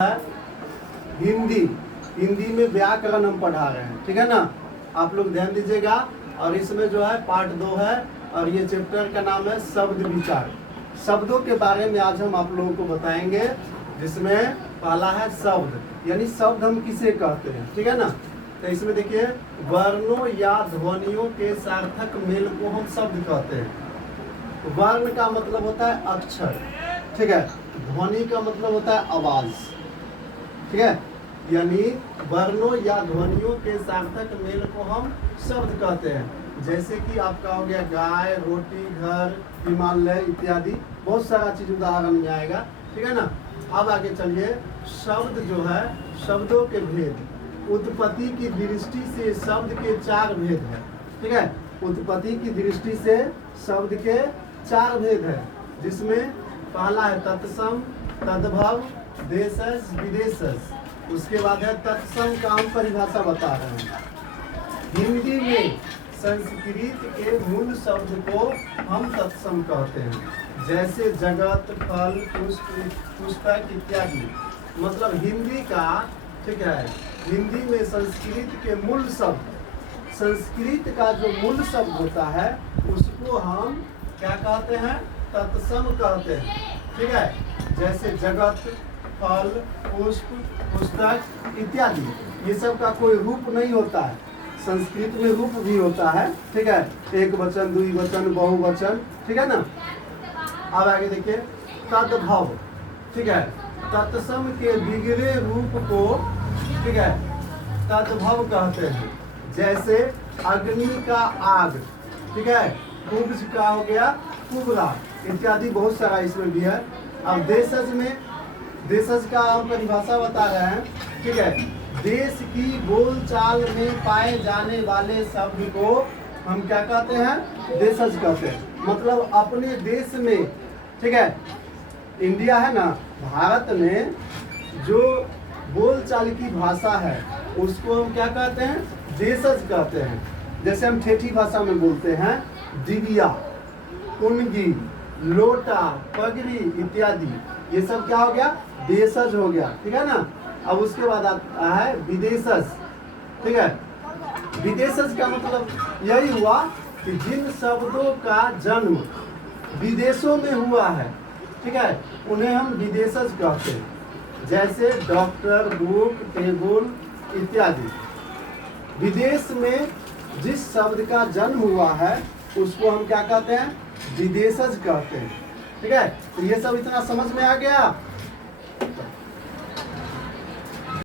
हिंदी हिंदी में व्याकरण हम पढ़ा रहे हैं, ठीक है ना। आप लोग ध्यान दीजिएगा। और इसमें जो है पार्ट 2 है और ये चैप्टर का नाम है शब्द विचार। शब्दों के बारे में आज हम आप लोगों को बताएंगे, जिसमें पहला है शब्द, यानी शब्द हम किसे कहते हैं, ठीक है ना। तो इसमें देखिए, वर्णों या ध्वनियों के सार्थक मेल को हम शब्द कहते हैं। वर्ण का मतलब होता है अक्षर, ठीक है। ध्वनि का मतलब होता है आवाज, ठीक है। यानी वर्णों या ध्वनियों के सार्थक मेल को हम शब्द कहते हैं। जैसे कि आपका हो गया गाय, रोटी, घर, हिमालय इत्यादि, बहुत सारा चीज उदाहरण में आएगा, ठीक है ना। अब आगे चलिए, शब्द जो है, शब्दों के भेद। उत्पत्ति की दृष्टि से शब्द के 4 भेद है, ठीक है। उत्पत्ति की दृष्टि से शब्द के 4 भेद है, जिसमें पहला है तत्सम, तद्भव, देशज, विदेशज। उसके बाद है तत्सम का हम परिभाषा बता रहे हैं। हिंदी में संस्कृत के मूल शब्द को हम तत्सम कहते हैं, जैसे जगत, फल, पुष्प, पुस्तक इत्यादि। मतलब हिंदी का, ठीक है, हिंदी में संस्कृत के मूल शब्द, संस्कृत का जो मूल शब्द होता है उसको हम क्या कहते हैं, तत्सम कहते हैं, ठीक है। जैसे जगत, फल, पुष्प, पुस्तक इत्यादि, ये सब का कोई रूप नहीं होता है। संस्कृत में रूप भी होता है, ठीक है, एक वचन, द्विवचन, बहुवचन, ठीक है ना। अब आगे देखिए, तद्भव, ठीक है, तत्सम के बिगड़े रूप को, ठीक है, तद्भव कहते हैं। जैसे अग्नि का आग, ठीक है, कुब्ज का हो गया कुबरा इत्यादि, बहुत सारा इसमें भी है। अब देशज में, देशज का हम परिभाषा बता रहे हैं, ठीक है। देश की बोलचाल में पाए जाने वाले शब्द को हम क्या कहते हैं, देशज कहते हैं। मतलब अपने देश में, ठीक है, इंडिया है ना, भारत में जो बोलचाल की भाषा है उसको हम क्या कहते हैं, देशज कहते हैं। जैसे हम ठेठी भाषा में बोलते हैं डिबिया, कुनगी, लोटा, पगड़ी इत्यादि, ये सब क्या हो गया, देशज हो गया, ठीक है ना। अब उसके बाद आता है विदेशज, ठीक है। विदेशज का मतलब यही हुआ कि जिन शब्दों का जन्म विदेशों में हुआ है, ठीक है, उन्हें हम विदेशज कहते हैं। जैसे डॉक्टर, बुक, टेबल इत्यादि। विदेश में जिस शब्द का जन्म हुआ है उसको हम क्या कहते हैं, विदेशज कहते हैं, ठीक है। तो ये सब इतना समझ में आ गया।